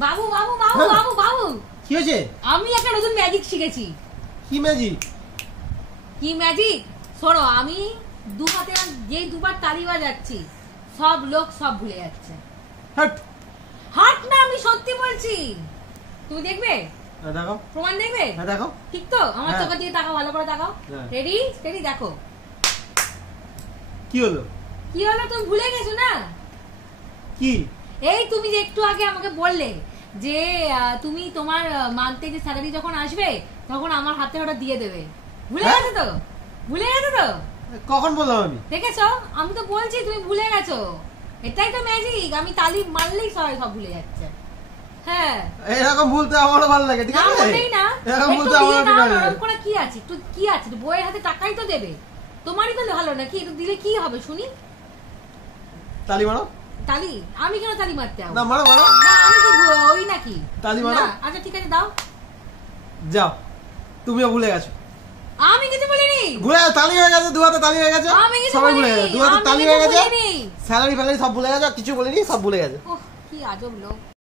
বাবু বাবু বাবু বাবু বাবু কি হয়েছে? আমি একটা নতুন ম্যাজিক শিখেছি। কি ম্যাজিক? কি ম্যাজিক? শোনো, আমি দু হাতে যেই দুবার তালি বাজাচ্ছি সব লোক সব ভুলে যাচ্ছে। হাট হাট না, আমি সত্যি বলছি। তুমি দেখবে? দেখো, প্রমাণ দেখবে? দেখো। ঠিক তো? আমার চোখের দিকে তাকাও, ভালো করে তাকাও। রেডি রেডি, দেখো কি হলো। কি হলো, তুমি ভুলে গেছো না? কি? এই তুমি যে একটু আগে আমাকে বললে যে তুমি তোমার মান্থে যে স্যালারি যখন আসবে তখন আমার হাতে ওটা দিয়ে দেবে, ভুলে গেছো তো? ভুলে গেছো তো? কখন বললাম আমি? দেখেছো, আমি তো বলছি তুমি ভুলে গেছো। এটাই তো ম্যাজিক, আমি তালি মারলেই সবাই সব ভুলে যাচ্ছে। হ্যাঁ, এরকম ভুলতে আমারও ভালো লাগে, ঠিক আছে? না এরকম একটু ভুলতে দিয়ে আমারও দাও, ভালো লাগে। নরম করে কি আছে, একটু কি আছে, বইয়ের হাতে টাকাই তো দেবে, তোমারই তো ভালো নাকি? একটু দিলে কি হবে শুনি? তালি মারো। তালি? আমি কেন তালি মারতে যাবো? না, মারো মারো। না, আমি তো ওই নাকি তালি মারো। না, আচ্ছা ঠিক আছে, দাও। যাও, তুমিও ভুলে গেছো। আমি কিছু বলিনি। ভুলে গেছো, তালি হয়ে গেছে, দু হাতে তালি হয়ে গেছে। আমি কিছু সবাই ভুলে বলিনি, গেছে, দু হাতে আমি তালি কিছু হয়ে গেছে। বলিনি। স্যালারি ফ্যালারি সব ভুলে গেছে, কিছু বলিনি, সব ভুলে গেছে। ওহ, কি আজব লোক।